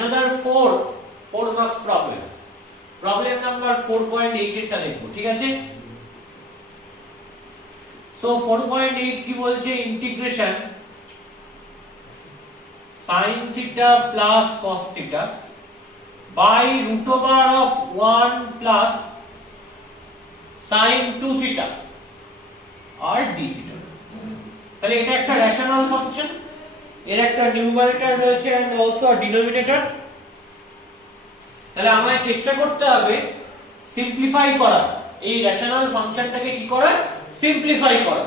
another 4 marks problem number 4.8 এটা লিখবো, ঠিক আছে। সো 4.8 কি বলছে, integration sin theta plus cos theta by root over of 1 plus sin 2 theta R d theta। তাহলে এটা একটা রেশনাল ফাংশন, এর একটা নিউমারেটর রয়েছে এন্ড অলসো ডিনোমিনেটর। তাহলে আমায় চেষ্টা করতে হবে সিম্পলিফাই করা, এই রেশনাল ফাংশনটাকে কি করা, সিম্পলিফাই করা।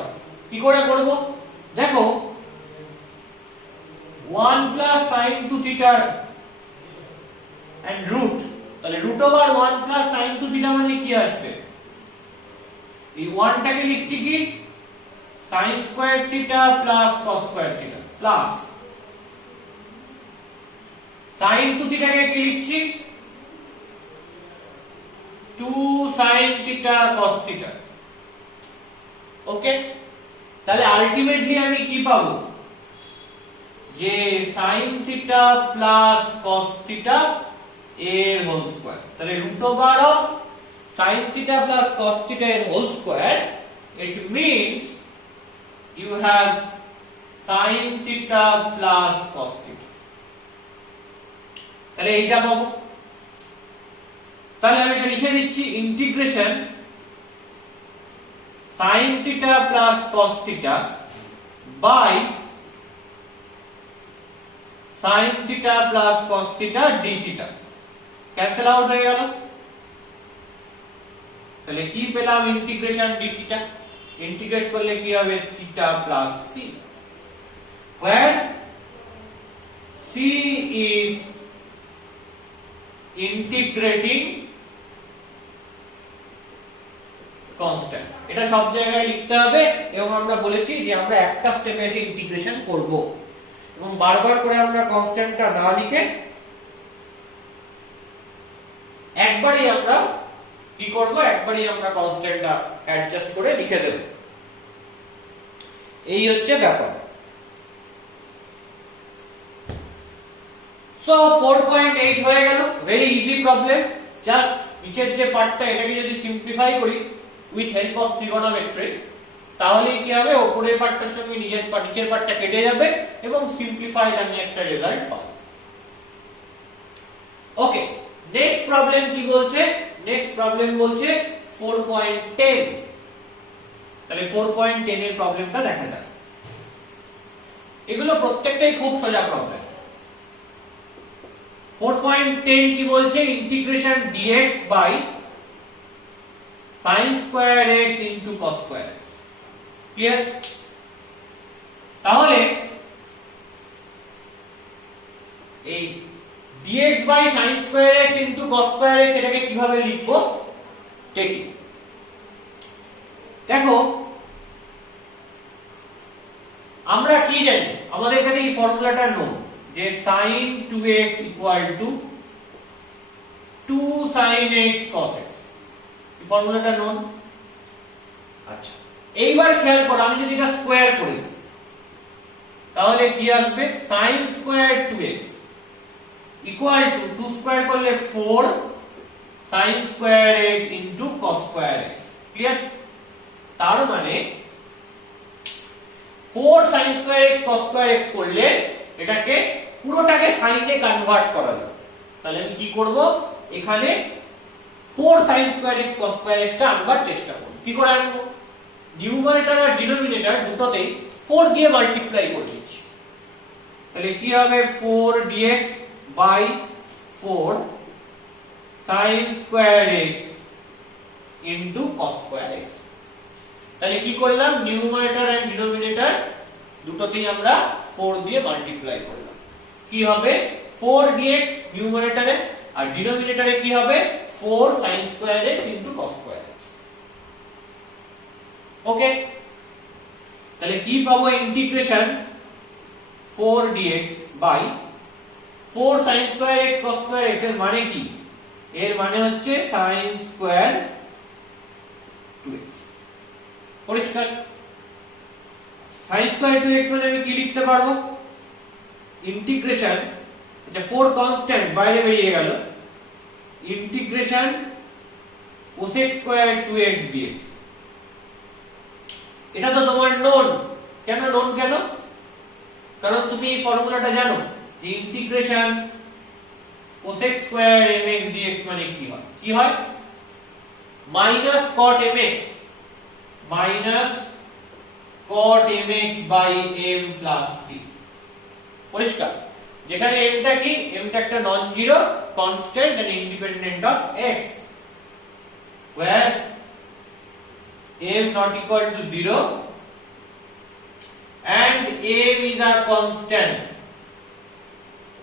কি করে করব, দেখো 1 plus sin 2 theta and root, তাহলে root over 1 plus sin 2 theta মানে কি আসবে, এই 1 টাকে লিখছি কি sin square theta plus cos square theta plus sin 2 theta কে কি লিখছি 2 sin theta cos theta। ওকে, তাহলে আলটিমেটলি আমি কি পাবো, যে sin theta plus cos theta এর হোল স্কয়ার। তাহলে root over of sin theta plus cos theta এর whole square, it means you have sin theta plus cos theta। তাহলে এইটা পাবো। তাহলে আমি এটা লিখে দিচ্ছি integration sin theta plus cos theta by sin theta plus cos theta d theta cancel out হয়ে গেল। তাহলে কি পেলাম, ইন্টিগ্রেশন d theta, ইন্টিগ্রেট করলে কি হবে theta plus c, where c is integrating constant. এটা সব জায়গায় লিখতে হবে এবং আমরা বলেছি যে আমরা একটা স্টেপে এসে ইন্টিগ্রেশন করব এবং বারবার করে আমরা কনস্ট্যান্টটা না লিখে একবারই আমরা কি করব, একবারই আমরা কনস্ট্যান্টটা অ্যাডজাস্ট করে লিখে দেব। এই হচ্ছে ব্যাপার। সো 4.8 হয়ে গেল, ভেরি ইজি প্রবলেম। জাস্ট নিচের যে পার্টটা এটাকে যদি সিম্পলিফাই করি উইথ হেল্প অফ ট্রিগোনোমেট্রি, তাহলে কি হবে, উপরের পার্টটার সঙ্গে নিচের পার্টটা কেটে যাবে এবং সিম্পলিফাইড আমি একটা রেজাল্ট পাবো। ওকে, নেক্সট প্রবলেম কি বলছে, নেক্সট প্রবলেম বলছে 4.10। তাহলে 4.10 এর প্রবলেমটা দেখা যাক। এগুলো প্রত্যেকটাই খুব সোজা প্রবলেম। 4.10 কি বলছে, integration dx by sin square x into cos square x। Clear? তাহলে এই dx by sin square x into cos square x এটাকে কিভাবে লিখবো দেখি। দেখো আমরা কি জানি, আমাদের কাছে এই ফর্মুলাটা নো, যে sin 2x equal to 2 sin x cos x, এই ফর্মুলাটা নো। আচ্ছা, এইবার খেয়াল করো, আমি যদি এটা স্কয়ার করি তাহলে কি আসবে, sin square 2x equal to 2 square করলে 4 sin square x into cos square x। Clear? তার মানে 4 sin square x cos square x করলে এটাকে পুরোটাকে সাইনে কনভার্ট করা যাবে। তাহলে আমি কি করব, এখানে 4 sin square x cos square x টা আনবার চেষ্টা করব। কি করে আনবো, নিউমারেটর আর ডিনোমিনেটর দুটোতেই 4 দিয়ে মাল্টিপ্লাই করে দিচ্ছি। তাহলে কি হবে, 4 dx by 4 sin square x into cos square x। তাহলে কি করলাম, নিউমারেটর এন্ড ডিনোমিনেটর দুটোতেই আমরা 4 দিয়ে মাল্টিপ্লাই করলাম। কি হবে, 4 dx নিউমারেটরে, আর ডিনোমিনেটরে কি হবে 4 sin square x into cos square x। ওকে, তাহলে কি পাবো, integration 4 dx by 4 sin square x cos square x এর মানে কি, এর মানে হচ্ছে sin square 2x। পরিষ্কার? sin square 2x মানে আমি কি লিখতে পারবো, ইন্টিগ্রেশন, যে 4 কনস্ট্যান্ট বাইরে বেরিয়ে গেল, integration cosec square 2x dx। এটা তো তোমার নোন। কেন নোন? কেন? কারণ তুমি এই ফর্মুলাটা জানো, integration cosec square mx dx মানে কি হয়? কি হয়? Minus cot mx minus cot mx by m plus c। পরিষ্কার? যেখানে m টা কি? m টা একটা non zero constant and independent of x, where m not equal to 0 and m is a constant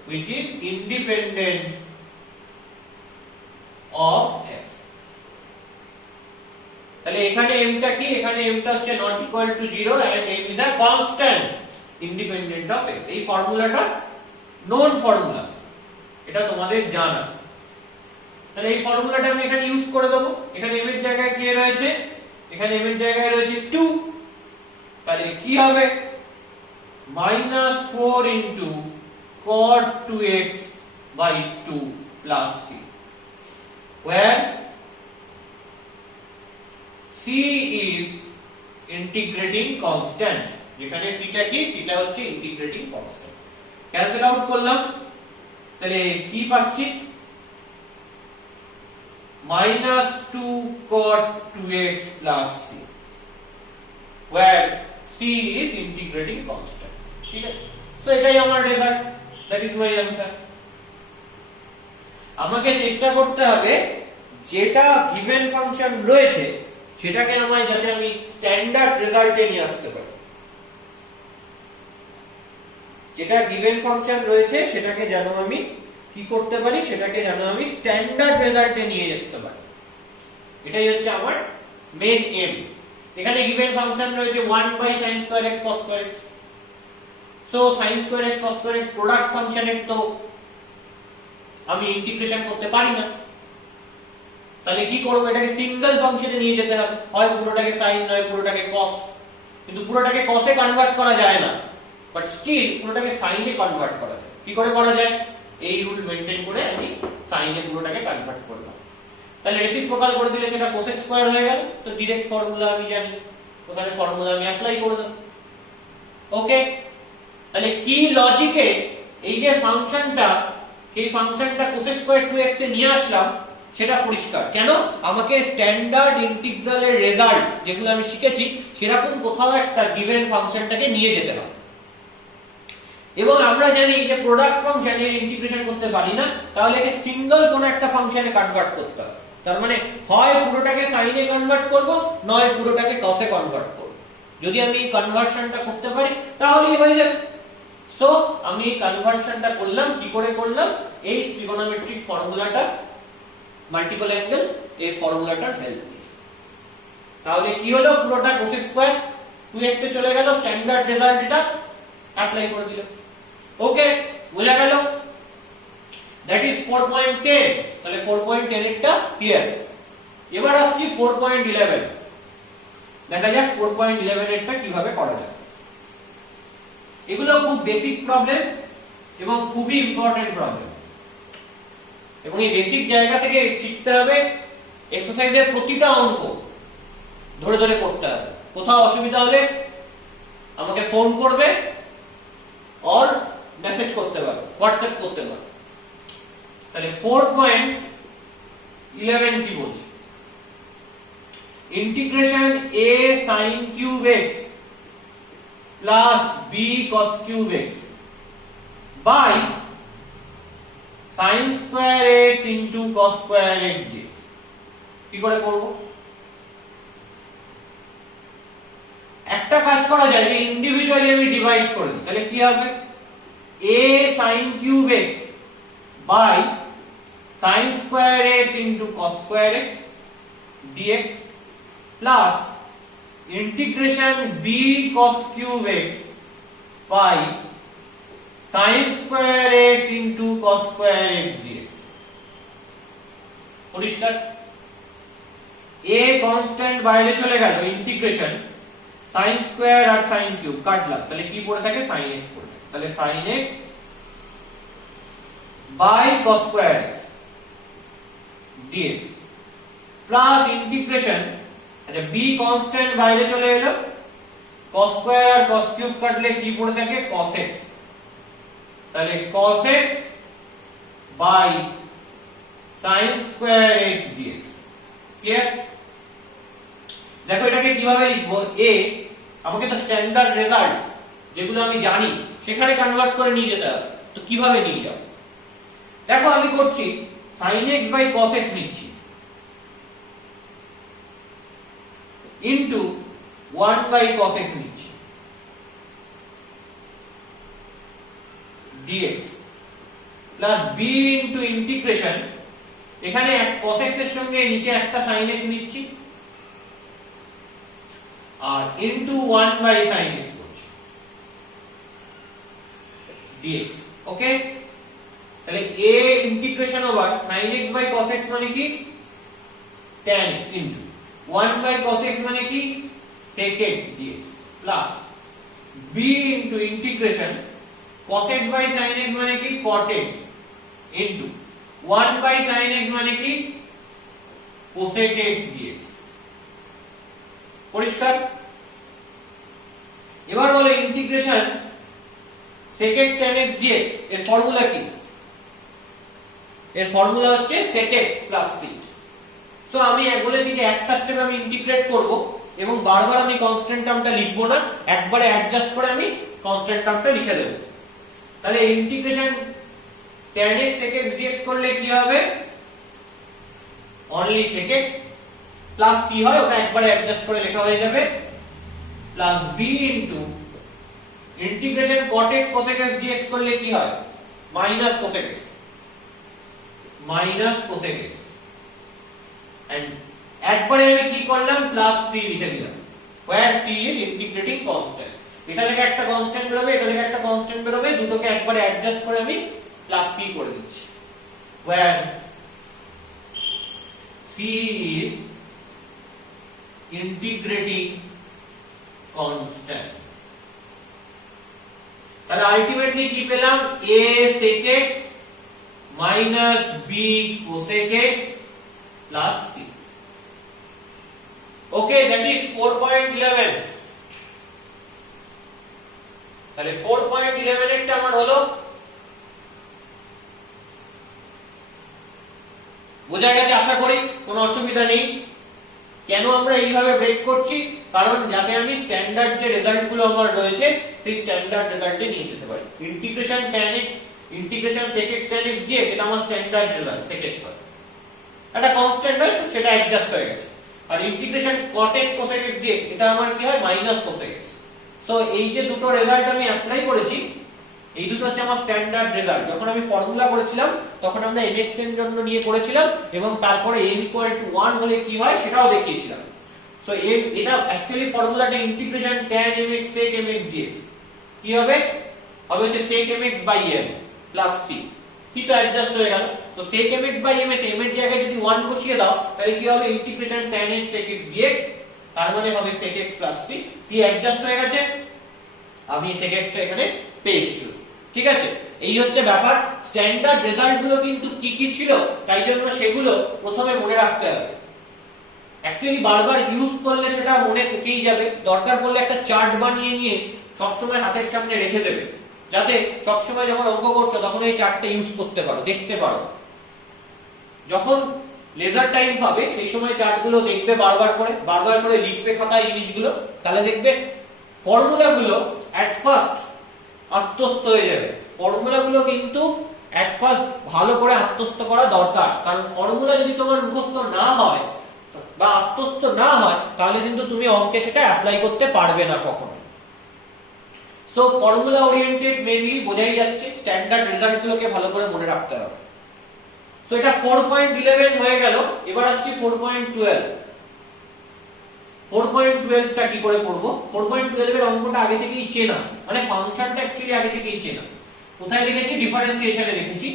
which is independent of x। তাহলে এখানে m টা কি? এখানে m টা হচ্ছে not equal to 0 and m is a constant independent of x। এই ফর্মুলাটা known formula, এটা তোমাদের জানা। তাহলে এই ফর্মুলাটা আমি এখানে ইউজ করে দেব। এখানে m এর জায়গায় কি রয়েছে? এখানে m এর জায়গায় রয়েছে 2। তাহলে কি হবে? Minus 4 into cot 2x by 2 plus c, where c is integrating constant। যেখানে c টা কি? c টা হচ্ছে integrating constant। ক্যান্সেল আউট করলাম, তাহলে কি পাচ্ছি? minus 2 cot 2x plus c, where c is integrating constant। ঠিক আছে? তো এটাই আমার result, that is my answer. আমাকে চেষ্টা করতে হবে যেটা গিভেন ফাংশন রয়েছে সেটাকে যাতে আমি স্ট্যান্ডার্ড রেজাল্টে নিয়ে আসতে পারি। যেটা গিভেন ফাংশন রয়েছে সেটাকে যেন আমি কি করতে পারি? সেটাকে যেন আমি স্ট্যান্ডার্ড রেজাল্টে নিয়ে যেতে পারি। এটাই হচ্ছে আমার মেইন এম। এখানে গিভেন ফাংশন রয়েছে 1/sin square x cos square x। So sin স্কয়ার x cos square x product ফাংশনের তো আমি ইন্টিগ্রেশন করতে পারি না। তাহলে কি করব? এটাকে সিঙ্গেল ফাংশনে নিয়ে যেতে হবে, হয় পুরোটাকে sin নয় পুরোটাকে cos। কিন্তু পুরোটাকে cos এ কনভার্ট করা যায় না, বাট স্টিল পুরোটাকে sin এ কনভার্ট করা যায়। কি করে করা যায়? এই রুল মেইনটেইন করে আমি sin এ পুরোটাকে কনভার্ট করলাম। তাহলে রেসিপ্রোকাল করে দিলে সেটা cosec স্কয়ার হয়ে গেল। তো ডাইরেক্ট ফর্মুলা আমি জানি, ওখানে ফর্মুলা আমি অ্যাপ্লাই করে দেব। ওকে, তাহলে কি লজিকে এই যে ফাংশনটা, এই ফাংশনটা cosec স্কয়ার 2x এ নিয়ে আসলাম সেটা পরিষ্কার। কেন? আমাকে স্ট্যান্ডার্ড ইন্টিগ্রালের রেজাল্ট যেগুলো আমি শিখেছি সেরকম কোথাও একটা গিভেন ফাংশনটাকে নিয়ে যেতে হবে। এবং আমরা জানি যে প্রোডাক্ট ফাংশনে ইন্টিগ্রেশন করতে পারি না, তাহলে একে সিঙ্গেল কোন একটা ফাংশনে কনভার্ট করতে হবে। তার মানে হয় পুরোটাকে sin এ কনভার্ট করব, নয় পুরোটাকে cos এ কনভার্ট করব। যদি আমি এই কনভার্সনটা করতে পারি তাহলেই হয়ে যাবে। সো আমি এই কনভার্সনটা করলাম। কি করে করলাম? এই ট্রিগোনোমেট্রিক ফর্মুলাটা, মাল্টিপল অ্যাঙ্গেল, এই ফর্মুলাটার হেল্প নিয়ে। তাহলে কি হলো? পুরোটা cosec স্কয়ার 2x এ চলে গেল, স্ট্যান্ডার্ড রেজাল্ট এটা অ্যাপ্লাই করে দিল। ওকে, বোঝা গেল? That is 4.10। তাহলে 4.10 এরটা ক্লিয়ার। এবার আসছি 4.11। দেখা যাক 4.11 এরটা কিভাবে করা যায়। এগুলো খুব বেসিক প্রবলেম এবং খুবই ইম্পর্টেন্ট প্রবলেম, এবং এই বেসিক জায়গা থেকে শিখতে হবে। এক্সারসাইজের প্রতিটা অঙ্ক ধরে ধরে করতে হবে। কোথাও অসুবিধা হলে আমাকে ফোন করবে और মেসেজ করতে পারো, হোয়াটসঅ্যাপ করতে পারো। তাহলে 4.11 কি বলছে? Integration a sin cube x plus b cos cube x by sin square x into cos square x dx। কি করে করব? একটা কাজ করা যায় যে ইন্ডিভিজুয়ালি আমি ডিভাইড করে দিই। তাহলে কি হবে? a sin cube x by sin square x into cos square x dx plus integration b cos cube x by sin square x into cos square x dx। পরিষ্কার? a কনস্ট্যান্ট বাইরে চলে গেল, integration sin square আর sin cube কাটলাম, তাহলে কি পড়ে থাকে? sin x পড়ে থাকে। তাহলে sin x by cos square x dx plus integration, আচ্ছা b কনস্ট্যান্ট বাইরে চলে এলো, cos স্কয়ার আর cos কিউব কাটলে কি পড়ে থাকে cos x, তাহলে cos x বাই sin স্কয়ার x dx। ক্লিয়ার? দেখো এটাকে কিভাবে লিখবো, a আমাকে তো স্ট্যান্ডার্ড রেজাল্ট যেগুলো আমি জানি সেখানে কনভার্ট করে নিয়ে যেতে হবে, তো কিভাবে নিয়ে যাব? দেখো আমি করছি sin x by cos x নিচ্ছি ইনটু 1 বাই cos x নিচ্ছি dx plus b into integration, এখানে cos x এর সঙ্গে নিচে একটা sin x নিচ্ছি আর ইনটু 1 বাই sin x করছি dx। ওকে, তাহলে a integration over sin x by cos x মানে কি tan x into 1 by cos x মানে কি sec x dx plus b into integration cos x by sin x মানে কি cot x into 1 by sin x মানে কি cosec x dx। পরিষ্কার? এবার বলো integration sec x tan x dx এর ফর্মুলা কি? এর ফর্মুলা হচ্ছে sec x প্লাস c। তো আমি বলেছি যে একটা স্টেপে আমি ইন্টিগ্রেট করব এবং বারবার আমি কনস্ট্যান্ট টার্মটা লিখব না, একবারে অ্যাডজাস্ট করে আমি কনস্ট্যান্ট টার্মটা লিখে দেব। তাহলে integration tan x sec x dx করলে কি হবে, অনলি sec x প্লাস কি হয় ওটা একবারে অ্যাডজাস্ট করে লেখা হয়ে যাবে, plus b into integration cot x cosec x dx করলে কি হয় মাইনাস cosec x এন্ড একবারে আমি কি করলাম প্লাস c লিখে দিলাম, where c is integrating constant। এটা থেকে একটা কনস্ট্যান্ট বেরোবে, এটা থেকে একটা কনস্ট্যান্ট বেরোবে, দুটোকে একবারে অ্যাডজাস্ট করে আমি প্লাস c করে দিচ্ছি, where c is integrating constant। তাহলে আলটিমেটলি কি পেলাম, a sec x minus b cosec x plus c। Okay, that is 4.11। তাহলে 4.11 একটা আমার হলো, বোঝা গেছে আশা করি, কোনো অসুবিধা নেই। কেন আমরা এইভাবে ব্রেক করছি, কারণ যাতে আমি স্ট্যান্ডার্ড যে রেজাল্ট গুলো আমার রয়েছে সেই স্ট্যান্ডার্ড রেজাল্টে নিয়ে যেতে পারি। Integration tan x integration sec x tan x দিয়ে এটা আমার স্ট্যান্ডার্ড রেজাল্ট sec x হয়, এটা কনস্ট্যান্ট হয় সেটা অ্যাডজাস্ট হয়ে গেছে। আর integration cot x cosec x দিয়ে এটা আমার কি হয় মাইনাস cosec x। সো এই যে দুটো রেজাল্ট আমি অ্যাপ্লাই করেছি, এই দুটো হচ্ছে আমার স্ট্যান্ডার্ড রেজাল্ট। যখন আমি ফর্মুলা করেছিলাম তখন আমরা mx এর জন্য নিয়ে করেছিলাম এবং তারপরে m = 1 হলে কি হয় সেটাও দেখিয়েছিলাম। সো এটা অ্যাকচুয়ালি ফর্মুলাটা integration tan mx sec mx dx কি হবে, হবে যে sec mx m plus c, c তো অ্যাডজাস্ট হয়ে গেল। তো sec mx m এ m এর জায়গায় যদি 1 বসিয়ে দাও তাহলে কি হবে integration tan x sec x dx, তার মানে হবে sec x plus c, c adjust হয়ে গেছে, আমি sec x টা এখানে পেয়েছি। ঠিক আছে, এই হচ্ছে ব্যাপার। স্ট্যান্ডার্ড রেজাল্ট গুলো কিন্তু কি কি ছিল তাই জন্য সেগুলো প্রথমে মনে রাখতে হবে। অ্যাকচুয়ালি বারবার ইউজ করলে সেটা মনে থেকেই যাবে, দরকার পড়লে একটা চার্ট বানিয়ে নিয়ে সবসময় হাতের সামনে রেখে দেবে, যাতে সবসময় যখন অঙ্ক করছো তখন এই চার্টটা ইউজ করতে পারো, দেখতে পারো। যখন লেজার টাইম পাবে সেই সময় চার্টগুলো দেখবে, বারবার করে লিখবে খাতায় জিনিসগুলো, তাহলে দেখবে ফর্মুলাগুলো এট ফার্স্ট আত্মস্থ হয়ে যাবে। ফর্মুলাগুলো কিন্তু এট ফার্স্ট ভালো করে আত্মস্থ করা দরকার, কারণ ফর্মুলা যদি তোমার মুখস্থ না হয় বা আত্মস্থ না হয় তাহলে কিন্তু তুমি অঙ্কে সেটা অ্যাপ্লাই করতে পারবে না কখনো। সো ফর্মুলা ওরিয়েন্টেড মেইনলি বোঝাই যাচ্ছে, স্ট্যান্ডার্ড রেজাল্টগুলোকে ভালো করে মনে রাখতে হবে। তো এটা 4.11 হয়ে গেল, এবার আসছি 4.12। 4.12 টা কি করে করব? 4.12 এর অঙ্কটা আগে থেকেই চেনা, মানে ফাংশনটা অ্যাকচুয়ালি আগে থেকেই চেনা। কোথায় রেখেছি? ডিফারেন্সিয়েশনে রেখেছি।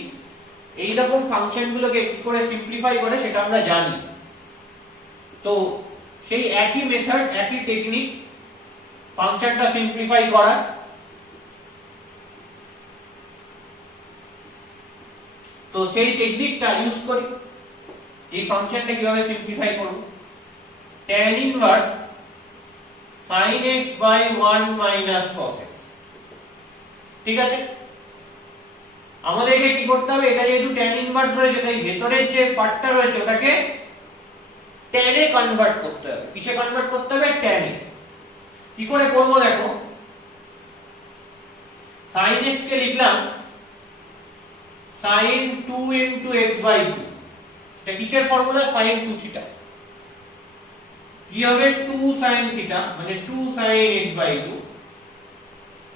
এই রকম ফাংশনগুলোকে কি করে সিম্পলিফাই করে সেটা আমরা জানি। তো সেই একই মেথড, একই টেকনিক ফাংশনটা সিম্পলিফাই করা। তো সেই টেকনিকটা ইউজ করি। এই ফাংশনটা কিভাবে সিম্পলিফাই করব, tan inverse sin x by 1 minus cos x। ঠিক আছে, আমাদেরকে কি করতে হবে, এটা যেহেতু tan ইনভার্স রয়েছে তাই ভেতরের যে পার্টটা রয়েছে ওটাকে tan এ কনভার্ট করতে হবে। কিসে কনভার্ট করতে হবে, tan এ। কি করে করব দেখো, sin x কে লিখলাম sin 2 into x by 2। এটা কিসের ফর্মুলা, sin 2 থিটা। কি হবে 2 sin থিটা মানে 2 sin x by 2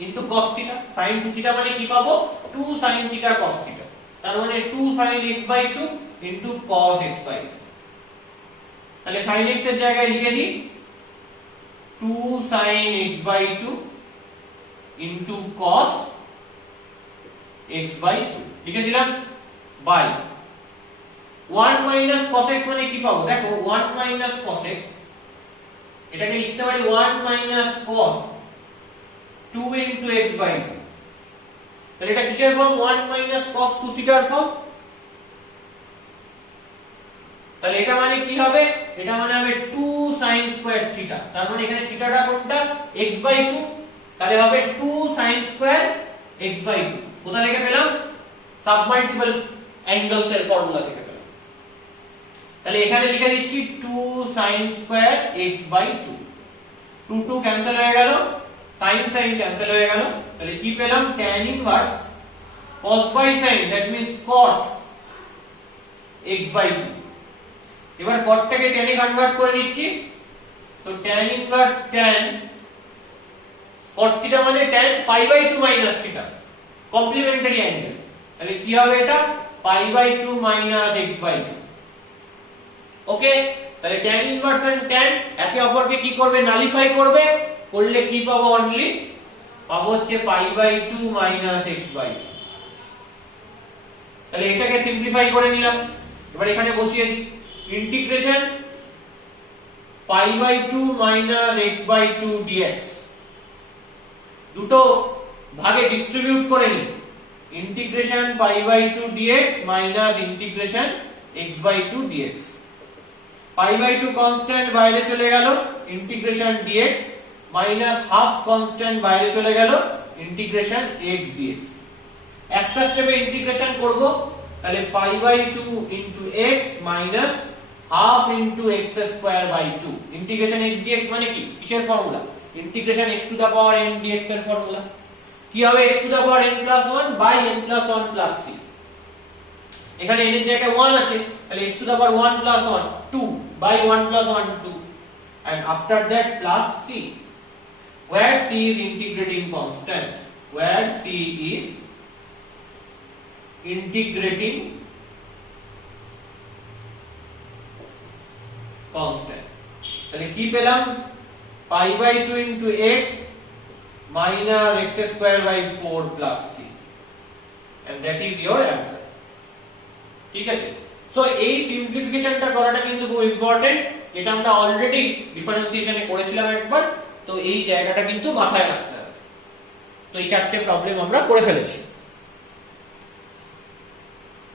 into cos theta. sin 2 theta মানে কি পাবো, 2 sin থিটা cos থিটা। তার মানে 2 sin x by 2 into cos x by 2। তাহলে sin x এর জায়গায় লিখে দিই 2 sin x by 2 into cos x by 2 লিখে দিলাম, বাই 1 minus cos x মানে কি পাবো, দেখো 1 minus cos x, এটাকে লিখতে পারি 1 minus cos 2 into x by 2। তাহলে এটা কিসের ফর্ম, 1 minus cos 2 থিটার ফর্ম। তাহলে এটা মানে কি হবে, এটা মানে হবে 2 sin স্কয়ার থিটা। তার মানে এখানে থিটাটা কোনটা, x by 2। তাহলে হবে 2 sin স্কয়ার x by 2। কোথা থেকে পেলাম, সাবমাল্টিপল অ্যাঙ্গেলস এর ফর্মুলা থেকে পেলাম। তাহলে এখানে লিখে দিচ্ছি 2 sin স্কয়ার x by 2। 2 2 ক্যান্সেল হয়ে গেল, sin sin ক্যান্সেল হয়ে গেল। তাহলে কি পেলাম, tan inverse cos by sin, that means cot x by 2। এবার cotটাকে tan এ কনভার্ট করে নিচ্ছি। তো tan inverse tan cot theta মানে tan pi by 2 minus theta, complimentary angle. তাহলে কি হবে এটা, pi by 2 minus x by 2। ওকে, তাহলে tan ইনভার্স এন্ড tan একে অপরকে কি করবে, নালিফাই করবে। করলে কি পাবো, অনলি পাবো হচ্ছে pi by 2 minus x by 2। তাহলে এটাকে সিম্পলিফাই করে নিলাম। এবার এখানে বসিয়ে দিই, integration pi by 2 minus x by 2 dx। দুটো ভাগে ডিস্ট্রিবিউট করে নিই, integration pi by 2 dx minus integration x by 2 dx। pi by 2 constant বাইরে চলে গেল, integration dx minus half constant বাইরে চলে গেল, ইন্টিগ্রেশন x dx। একটা স্টেপে ইন্টিগ্রেশন করব, তাহলে pi by 2 into x minus half into x square by 2। Integration x dx মানে কি, কিসের formula, integration x to the power n dx এর ফর্মুলা। কি হবে, x to the power n plus 1 by n plus 1 plus c। এখানে n এর জায়গায় 1 আছে, তাহলে x to the power 1 plus 1 2 by 1 plus 1 2, and after that plus c, where c is integrating constant, where c is integrating constant। তাহলে কি পেলাম, pi by 2 into x minus x square by 4 plus c, and that is your answer। ঠিক আছে, so এই সিম্পলিফিকেশনটা করাটা কিন্তু খুব important, যেটা আমরা অলরেডি ডিফারেন্সিয়েশনে করেছিলাম একবার। তো এই জায়গাটা কিন্তু মাথায় রাখতে হবে। তো এই চারটে প্রবলেম আমরা করে ফেলেছি।